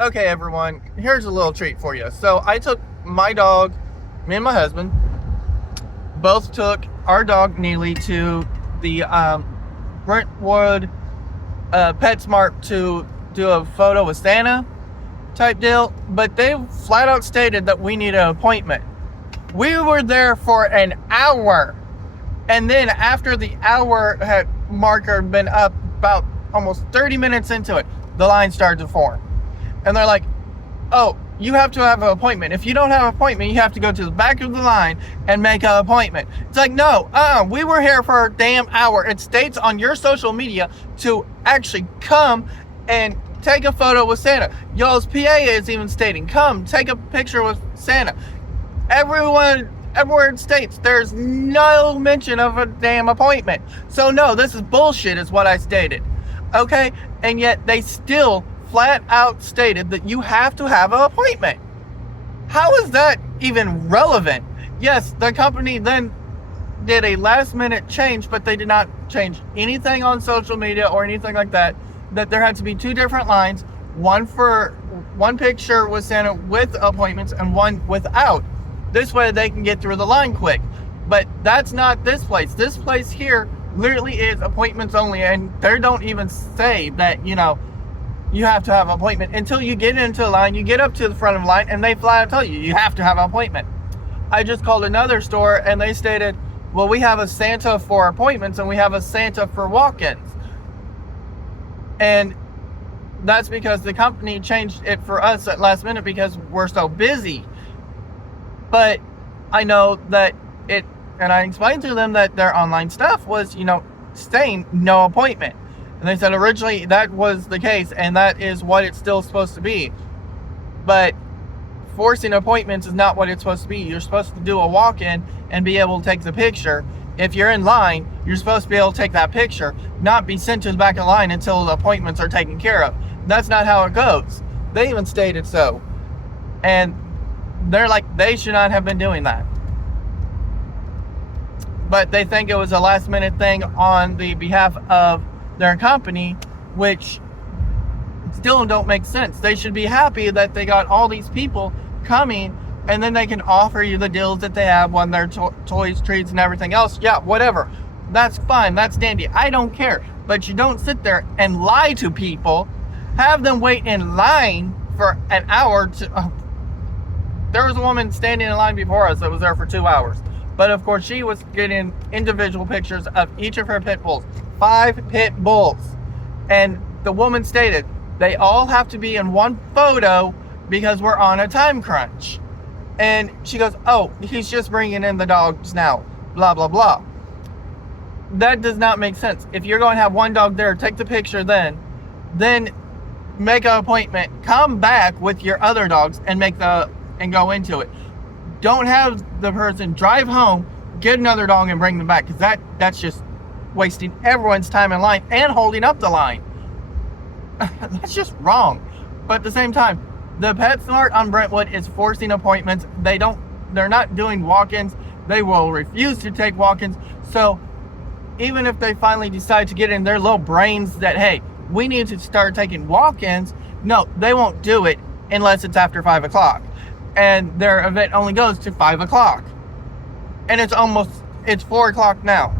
Okay, everyone, here's a little treat for you. So I took my dog, me and my husband, both took our dog Neely to the Brentwood PetSmart to do a photo with Santa type deal, but they flat out stated that we need an appointment. We were there for an hour, and then after the hour had marker been up about almost 30 minutes into it, the line started to form. And they're like, oh, you have to have an appointment. If you don't have an appointment, you have to go to the back of the line and make an appointment. It's like, no, we were here for a damn hour. It states on your social media to actually come and take a photo with Santa. Y'all's PA is even stating, come take a picture with Santa. Everywhere it states, there's no mention of a damn appointment. So no, this is bullshit is what I stated. Okay? And yet they still flat out stated that you have to have an appointment. How is that even relevant? Yes, the company then did a last minute change, but they did not change anything on social media or anything like that, that there had to be two different lines, one picture with Santa with appointments and one without. This way they can get through the line quick. But that's not this place. This place here literally is appointments only, and they don't even say that, you have to have an appointment until you get into the line. You get up to the front of the line and they flat out tell you have to have an appointment. I just called another store and they stated, well, we have a Santa for appointments and we have a Santa for walk-ins. And that's because the company changed it for us at last minute because we're so busy. But I know that and I explained to them that their online stuff was, saying no appointment. And they said originally that was the case, and that is what it's still supposed to be. But forcing appointments is not what it's supposed to be. You're supposed to do a walk-in and be able to take the picture. If you're in line, you're supposed to be able to take that picture, not be sent to the back of the line until the appointments are taken care of. That's not how it goes. They even stated so. And they're like, they should not have been doing that. But they think it was a last minute thing on the behalf of their company, which still don't make sense. They should be happy that they got all these people coming, and then they can offer you the deals that they have on their toys, treats, and everything else. Yeah, whatever. That's fine. That's dandy. I don't care. But you don't sit there and lie to people, have them wait in line for an hour there was a woman standing in line before us that was there for 2 hours. But of course, she was getting individual pictures of each of her pit bulls. 5 pit bulls. And the woman stated, they all have to be in one photo because we're on a time crunch. And she goes, oh, he's just bringing in the dogs now. Blah, blah, blah. That does not make sense. If you're going to have one dog there, take the picture then make an appointment, come back with your other dogs and go into it. Don't have the person drive home, get another dog and bring them back, because that's just wasting everyone's time in line and holding up the line. That's just wrong. But at the same time, the PetSmart on Brentwood is forcing appointments. They're not doing walk-ins. They will refuse to take walk-ins. So even if they finally decide to get in their little brains that, hey, we need to start taking walk-ins, no, they won't do it unless it's after 5 o'clock. And their event only goes to 5 o'clock. And it's 4 o'clock now.